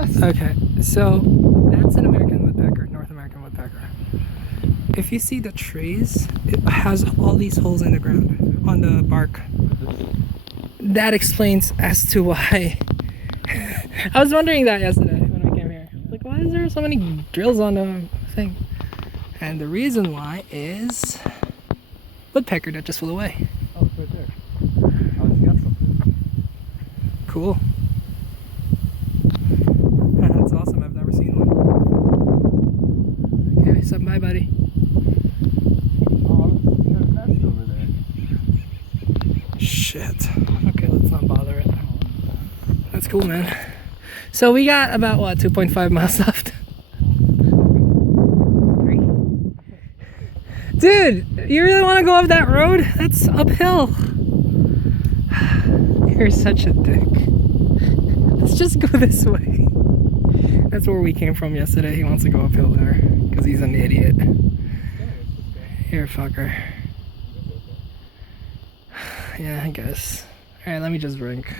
us? Okay, so that's an American woodpecker, North American woodpecker. If you see the trees, it has all these holes in the ground, on the bark. That explains as to why. I was wondering that yesterday when I came here. Like, why is there so many drills on the thing? And the reason why is woodpecker that just flew away. Oh, it's right there. Oh, it's got something. Cool. That's awesome. I've never seen one. Okay, so bye, buddy. Oh, it's got a nest over there. Shit. Okay, let's not bother it. That's cool, man. So we got about, what, 2.5 miles left? 3. Dude, you really want to go up that road? That's uphill. You're such a dick. Let's just go this way. That's where we came from yesterday. He wants to go uphill there because he's an idiot. Here, fucker. Yeah, I guess. Alright, let me just drink.